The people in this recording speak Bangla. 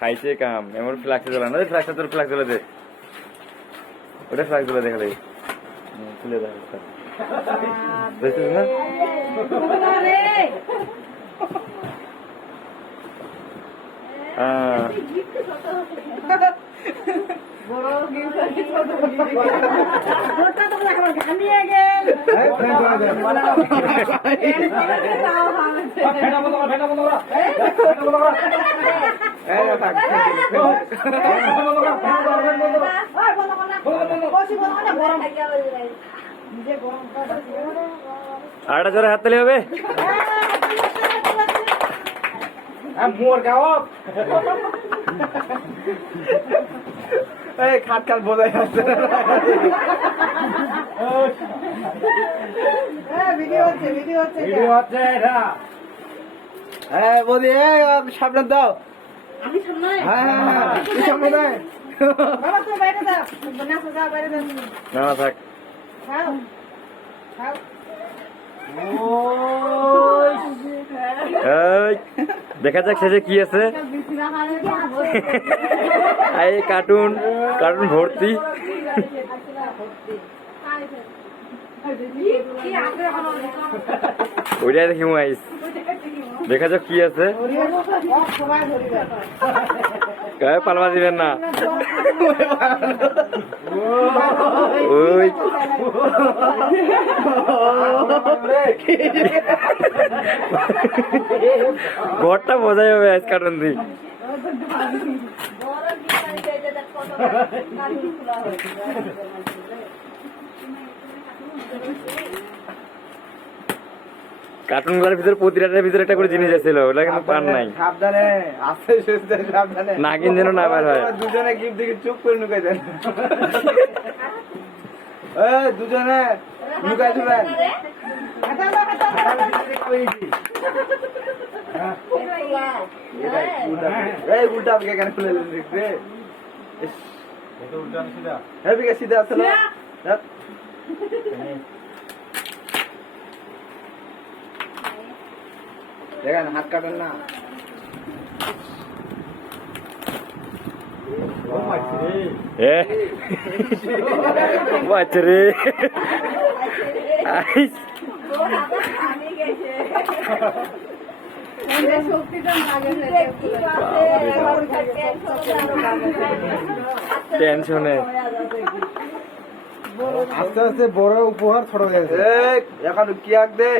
খাইছে কাম। এমন ফ্লাক্সে জ্বলা না ফ্লাক্সে তোর ফ্লাক্স জ্বলে দে। ওটা ফ্লাক্স জ্বলে দেখা দেয় খুলে দেখ দেখছিস না? আহ, আরেকটা জোরে হাত তালি হবে। মোর গাও এই খাট খাট বোঝাই এটা হ্যাঁ দাও। হ্যাঁ হ্যাঁ হ্যাঁ সামনে দেয় বাবা তুমি বাইরে যাও। নাচো যাও বাইরে যাও। না না থাক। খাও খাও। এই, দেখা যাক শেষে কি আছে। এই কার্টুন কার্টুন ভর্তি। ওইটাই দেখি আইস দেখা যাক কি আছে। গায়ে পালমা দিবেন না। ওই। ঘরটা বোঝাই হবে আইস কার্টুন দি কার্টুনগুলোর ভিতরে প্রতিটার ভিতরে একটা করে জিনিস আছিল ওটা কিন্তু পান নাই। সাবধানে আছে সুস্থ সাবধানে। নাগিন যেন না বের হয়। দুজনে গিফট দিকে চুপ করে নুকাই দেন। এ দুজনে নুকাই দিবেন এই উল্টা আপনি কেন খুলে দিলেন দেখতে হ্যাঁ বিকে সিধা আসলে দেখেন হাত কাটেন না। এ বাচ্চারে আইস। টেনশনে। আস্তে আস্তে বড় উপহার ছোট হয়ে গেছে এখন কি আঁক দে